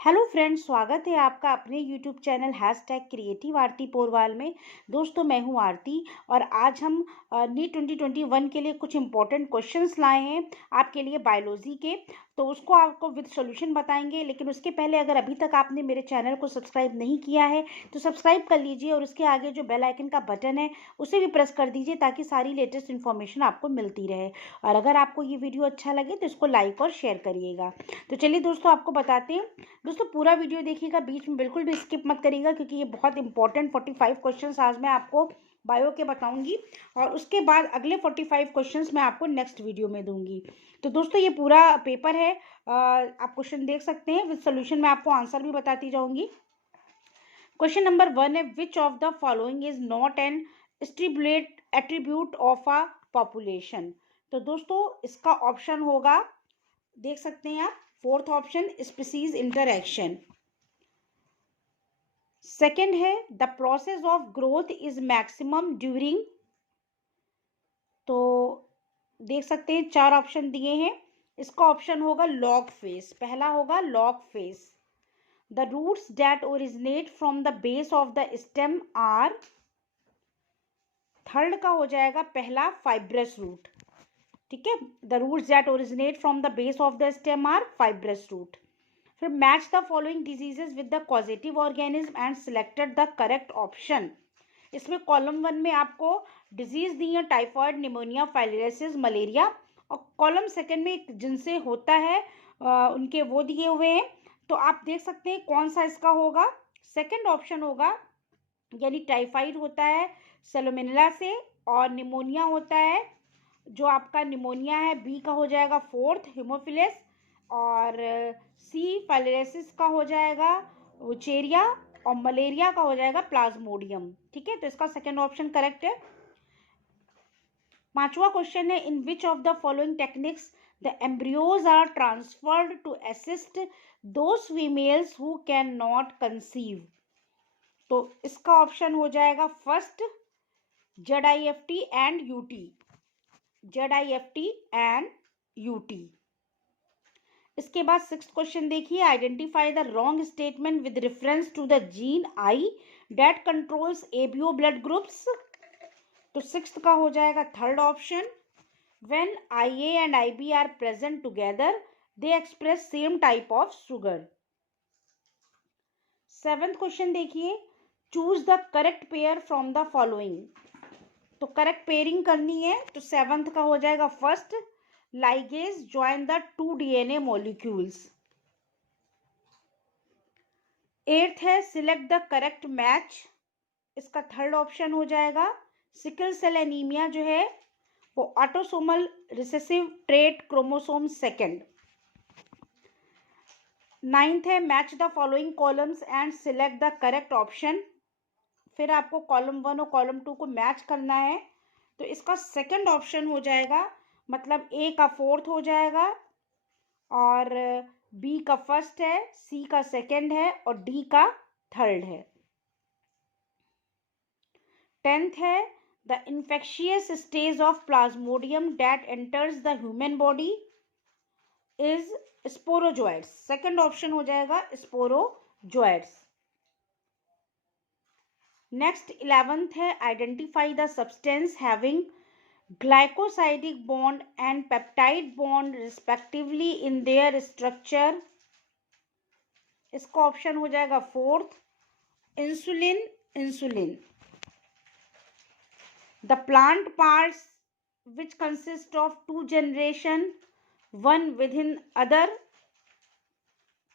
Hello friends, स्वागत है आपका अपने यूट्यूब चैनल हैशटैग क्रिएटिव आरती पोरवाल में। दोस्तों, मैं हूं आरती और आज हम नीट 2021 के लिए कुछ इंपॉर्टेंट क्वेश्चंस लाए हैं आपके लिए बायोलॉजी के। तो उसको आपको विद सॉल्यूशन बताएंगे, लेकिन उसके पहले अगर अभी तक आपने मेरे चैनल को सब्सक्राइब नहीं किया है तो सब्सक्राइब कर लीजिए और उसके आगे जो बेल आइकन का बटन है उसे भी प्रेस कर दीजिए ताकि सारी लेटेस्ट इन्फॉर्मेशन आपको मिलती रहे। और अगर आपको ये वीडियो अच्छा लगे तो इसको लाइक और शेयर करिएगा। तो चलिए दोस्तों, आपको बताते हैं। दोस्तों, पूरा वीडियो देखिएगा, बीच में बिल्कुल भी स्किप मत करिएगा क्योंकि ये बहुत इंपॉर्टेंट 45 क्वेश्चंस आज मैं आपको बायो के बताऊंगी और उसके बाद अगले 45 क्वेश्चंस मैं आपको नेक्स्ट वीडियो में दूंगी। तो दोस्तों, ये पूरा पेपर है, आप क्वेश्चन देख सकते हैं, विद सोल्यूशन मैं आपको आंसर भी बताती जाऊंगी। क्वेश्चन नंबर 1 है, which of the following is not an stipulate attribute of a population. तो दोस्तों, इसका ऑप्शन होगा, देख सकते हैं आप, fourth option species interaction. Second है the process of growth is maximum during. तो देख सकते हैं चार ऑप्शन दिए हैं, इसका ऑप्शन होगा लॉग फेज, पहला होगा log phase. The roots that originate from the base of the stem are, third का हो जाएगा पहला फाइब्रस रूट। ठीक है, the roots that originate from the base of the stem are fibrous root. फिर match the following diseases with the causative organism and selected the correct option. इसमें column 1 में आपको डिजीज दी है टाइफॉइड, निमोनिया, फाइलेरियासिस, मलेरिया, और column second में जिनसे होता है उनके वो दिए हुए हैं। तो आप देख सकते हैं कौन सा इसका होगा, सेकंड ऑप्शन होगा, यानी टाइफाइड होता है सैल्मोनेला से, और निमोनिया होता है, जो आपका निमोनिया है, बी का हो जाएगा फोर्थ हिमोफिलस, और सी फाइलेरियासिस का हो जाएगा वुचेरिया, और मलेरिया का हो जाएगा प्लाज्मोडियम। ठीक है, तो इसका सेकंड ऑप्शन करेक्ट है। पांचवा क्वेश्चन है, in which of the following techniques the embryos are transferred to assist those females who cannot नॉट कंसीव। तो इसका ऑप्शन हो जाएगा first ZIFT and UT, ZIFT and UT. इसके बाद सिक्स्थ क्वेश्चन देखिए, identify the wrong statement with reference to the gene I that controls ABO blood groups. तो सिक्स्थ का हो जाएगा third option, when IA and IB are present together they express same type of sugar. Seventh question देखिए, choose the correct pair from the following. तो correct pairing करनी है, तो seventh का हो जाएगा first, ligase join the 2 DNA molecules। Eighth है, select the correct match, इसका थर्ड ऑप्शन हो जाएगा सिकल सेल एनीमिया जो है वो autosomal recessive trait chromosome second. Ninth है, match the following columns and select the correct option. फिर आपको कॉलम 1 और कॉलम 2 को मैच करना है, तो इसका सेकंड ऑप्शन हो जाएगा, मतलब ए का फोर्थ हो जाएगा, और बी का फर्स्ट है, सी का सेकंड है, और डी का थर्ड है। टेंथ है, the infectious stage of Plasmodium that enters the human body is sporozoites, second option हो जाएगा स्पोरोजोइड्स। नेक्स्ट 11th है, identify the substance having glycosidic bond and peptide bond respectively in their structure। इसका option हो जाएगा fourth, insulin, insulin. The plant parts which consist of 2 generation one within other।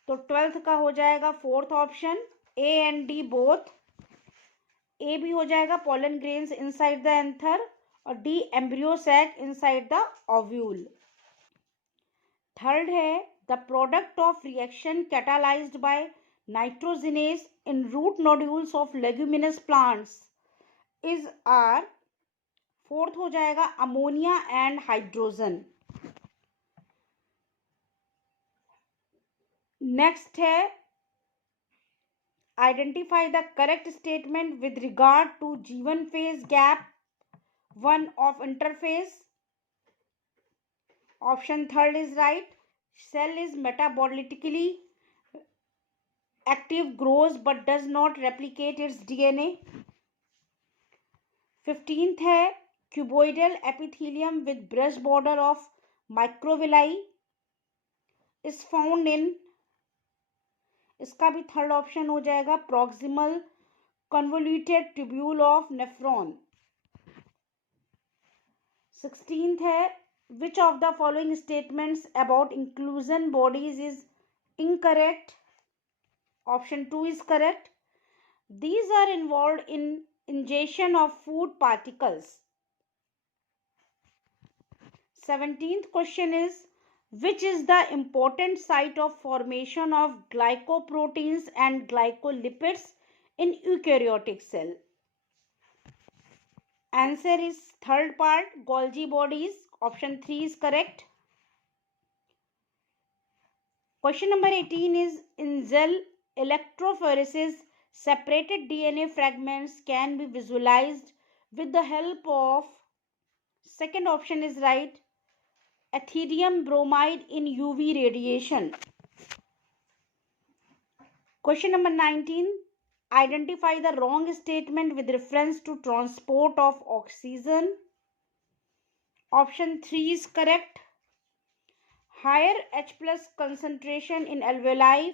तो 12th का हो जाएगा fourth option, A and D both। A भी हो जाएगा pollen grains inside the anther, और D embryo sac inside the ovule. Third है, the product of reaction catalysed by nitrogenase in root nodules of leguminous plants is are. Fourth हो जाएगा ammonia and hydrogen. Next है, identify the correct statement with regard to G1 phase gap 1 of interphase. Option third is right, cell is मेटाबॉलिटिकली active, grows but does not replicate its DNA. 15th है cuboidal epithelium with brush border of microvilli is found in, इसका भी third option हो जाएगा proximal convoluted tubule of nephron. 16th है which of the following statements about inclusion bodies is incorrect. Option 2 is correct. These are involved in ingestion of food particles. 17th question is which is the important site of formation of glycoproteins and glycolipids in eukaryotic cell. Answer is third part, Golgi bodies. Option 3 is correct. Question number 18 is in cell electrophoresis, separated DNA fragments can be visualized with the help of, second option is right, ethidium bromide in UV radiation. Question number 19, identify the wrong statement with reference to transport of oxygen. Option 3 is correct. Higher H plus concentration in alveoli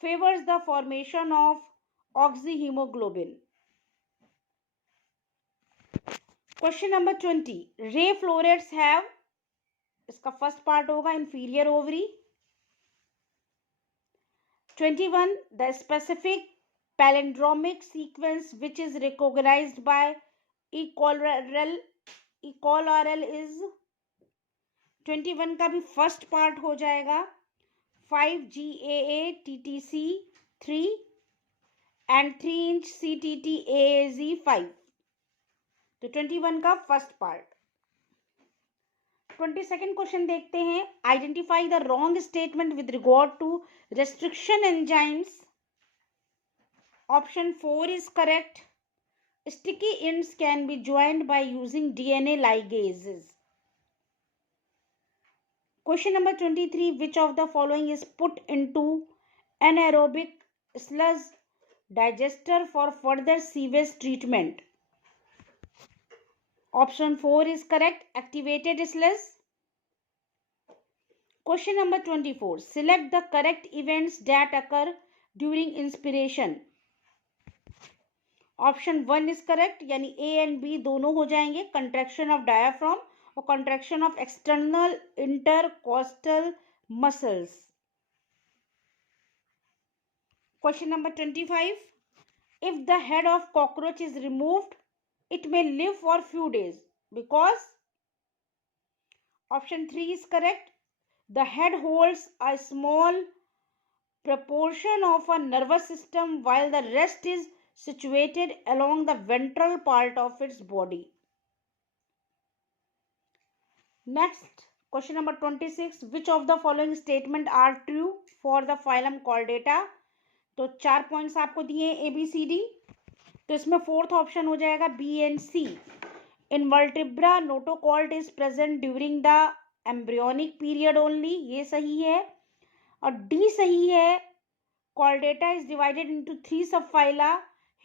favors the formation of oxyhemoglobin. Question number 20, ray florets have, इसका first part होगा inferior ovary. 21, the specific palindromic sequence which is recognized by E. cholerae is, 21 का भी first part हो जाएगा 5GAA TTC 3 and 3-inch CTT AAZ 5. तो 21 का first part. 22nd question देखते हैं, identify the wrong statement with regard to restriction enzymes. Option 4 is correct. Sticky ends can be joined by using DNA ligases. Question number 23, which of the following is put into anaerobic sludge digester for further sewage treatment? Option 4 is correct, activated sludge. Question number 24, select the correct events that occur during inspiration. Option 1 is correct, यानी A and B दोनों हो जाएंगे, contraction of diaphragm और contraction of external intercostal muscles. Question number 25, if the head of cockroach is removed, it may live for few days because, option 3 is correct, the head holds a small proportion of a nervous system while the rest is situated along the ventral part of its body. Next, question number 26, which of the following statement are true for the phylum Chordata? तो 4 points आपको दिए ABCD, तो इसमें fourth option हो जाएगा B and C. In vertebra, notochord is present during the embryonic period only, ये सही है. और D सही है, Chordata is divided into 3 subphyla,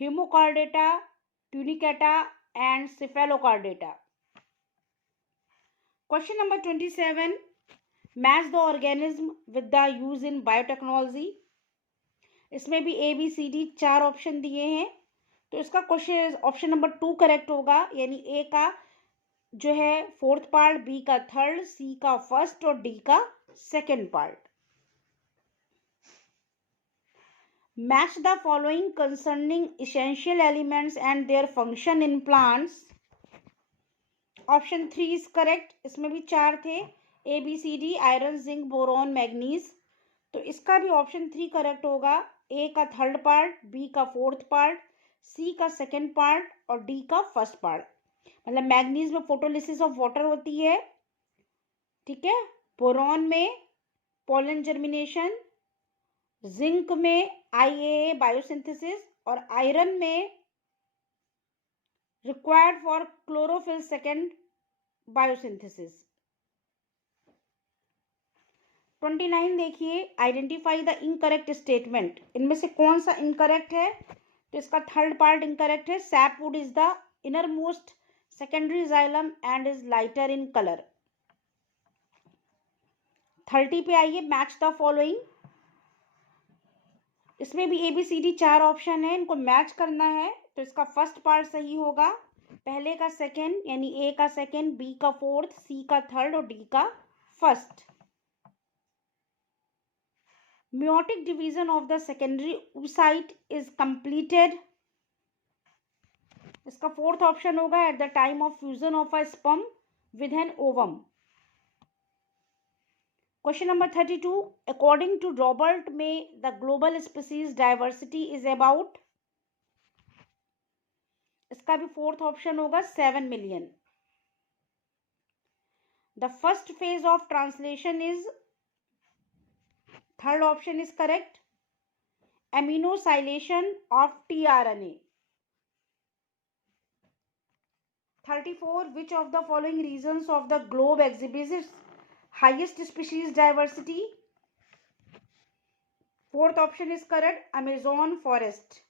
Hemochordata, Tunicata and Cephalochordata. Question number 27, match the organism with the use in biotechnology. इसमें भी ABCD 4 option दिए हैं, तो इसका क्वेश्चन ऑप्शन नंबर 2 करेक्ट होगा, यानी A का जो है फोर्थ पार्ट, B का थर्ड, C का फर्स्ट और D का second part. Match the following concerning essential elements and their function in plants. Option 3 is correct, इसमें भी 4 थे ABCD, iron, zinc, boron, manganese, तो इसका भी ऑप्शन 3 करेक्ट होगा. A का थर्ड पार्ट, B का फोर्थ पार्ट, C का सेकेंड पार्ट और D का फर्स्ट पार्ट. मतलब मैग्नीज में फोटोलिसिस ऑफ वाटर होती है, ठीक है, बोरॉन में पोलन जर्मिनेशन, जिंक में IAA बायोसिंथेसिस और आयरन में required for chlorophyll second biosynthesis. 29 देखिए, आइडेंटिफाई द इनकरेक्ट स्टेटमेंट। इनमें से कौन सा इनकरेक्ट है? तो इसका थर्ड पार्ट इनकरेक्ट है। Sapwood is the inner most secondary xylem and is lighter in colour. 30 पे आइए, मैच द फॉलोइंग। इसमें भी ABCD 4 ऑप्शन है, इनको मैच करना है। तो इसका फर्स्ट पार्ट सही होगा, पहले का सेकेंड यानी A का सेकेंड, B का फोर्थ, C का थर्ड और D का first. Meiotic division of the secondary oocyte is completed. इसका फोर्थ ऑप्शन होगा, at the time of fusion of a sperm with an ovum. Question number 32. According to Robert May, the global species diversity is about. इसका भी fourth option होगा, 7 million. The first phase of translation is, third option is correct, aminosylation of tRNA. 34. Which of the following regions of the globe exhibits highest species diversity? Fourth option is correct, Amazon forest.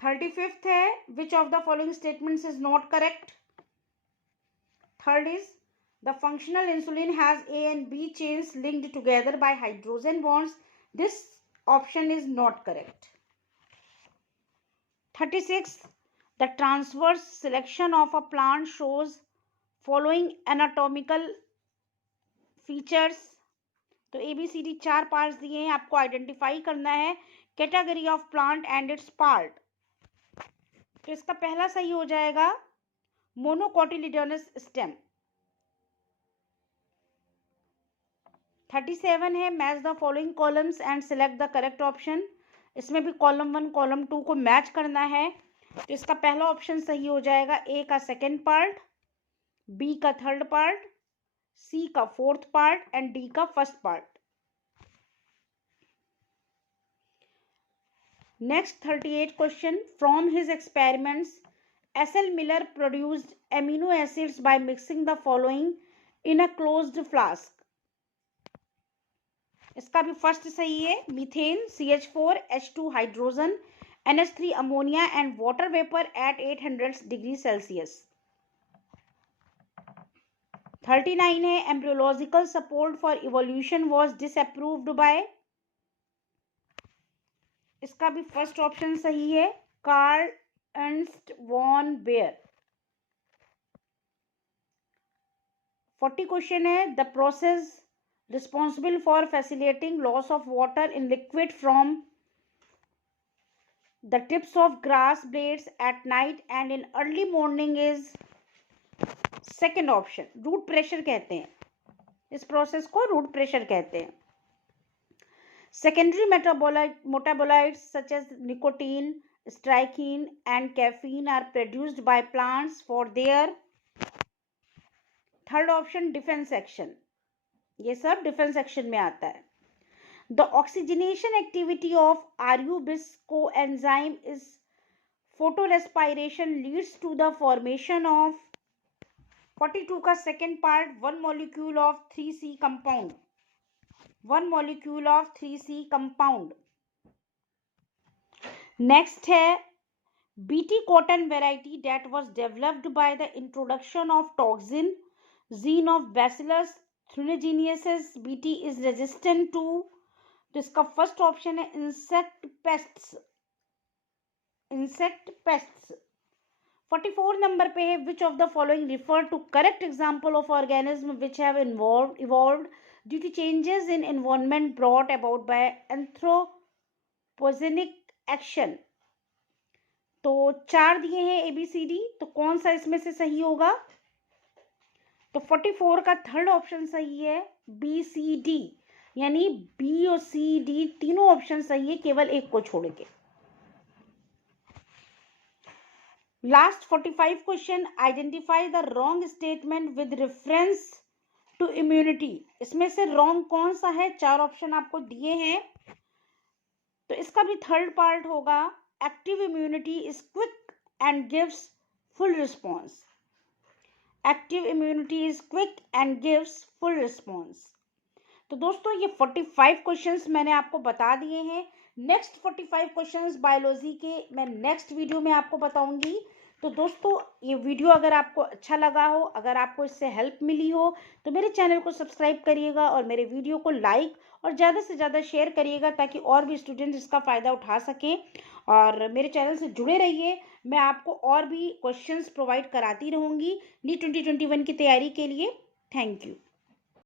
35th है, which of the following statements is not correct? Third is, the functional insulin has A and B chains linked together by hydrogen bonds. This option is not correct. 36. The transverse selection of a plant shows following anatomical features. तो ABCD 4 parts दिए हैं, आपको identify करना है category of plant and it's part. तो इसका पहला सही हो जाएगा, मोनोकोटिलिडोनस स्टेम। 37 है, match the following columns and select the correct option. इसमें भी कॉलम 1 कॉलम 2 को मैच करना है। तो इसका पहला ऑप्शन सही हो जाएगा, A का सेकेंड पार्ट, B का थर्ड पार्ट, C का फोर्थ पार्ट एंड D का first part. Next 38 question. From his experiments, S.L. Miller produced amino acids by mixing the following in a closed flask. इसका भी first सही है, methane, CH4, H2 hydrogen, NH3 ammonia and water vapour at 800 degree Celsius. 39 है, embryological support for evolution was disapproved by. इसका भी first option सही है, Karl Ernst von Baer. 40 question है, the process responsible for facilitating loss of water in liquid from the tips of grass blades at night and in early morning is second option, root pressure कहते हैं। इस process को root pressure कहते हैं। Secondary metabolites such as nicotine, strychnine and caffeine are produced by plants for their third option, defense action। ये सब defence action में आता है। The oxygenation activity of RuBis coenzyme is photorespiration leads to the formation of 42 का second part, one molecule of 3C compound, one molecule of 3C compound। Next है, BT cotton variety that was developed by the introduction of toxin gene of Bacillus thuringiensis BT is resistant to। तो इसका first option है, insect pests. 44 number पे है, which of the following refer to correct example of organism which have evolved due to changes in environment brought about by anthropogenic action. तो 4 दिए हैं ABCD, तो कौन सा इसमें से सही होगा? तो 44 का थर्ड ऑप्शन सही है, BCD, यानी B और CD तीनों ऑप्शन सही है, केवल एक को छोड़ के। Last 45 question, identify the wrong statement with reference to immunity. इसमें से रॉन्ग कौन सा है? 4 ऑप्शन आपको दिए हैं, तो इसका भी थर्ड पार्ट होगा, active immunity is quick and gives full response. Active immunity is quick and gives full response. तो दोस्तों ये 45 क्वेश्चंस मैंने आपको बता दिए हैं। नेक्स्ट 45 क्वेश्चंस बायोलॉजी के मैं नेक्स्ट वीडियो में आपको बताऊंगी। तो दोस्तों ये वीडियो अगर आपको अच्छा लगा हो, अगर आपको इससे हेल्प मिली हो, तो मेरे चैनल को सब्सक्राइब करिएगा और मेरे वीडियो को लाइक और ज़्यादा से ज़्यादा शेयर करिएगा ताकि और भी स्टूडेंट इसका फ़ायदा उठा सकें। और मेरे चैनल से जुड़े रहिए, मैं आपको और भी क्वेश्चंस प्रोवाइड कराती रहूँगी नीट 2021 की तैयारी के लिए। Thank you.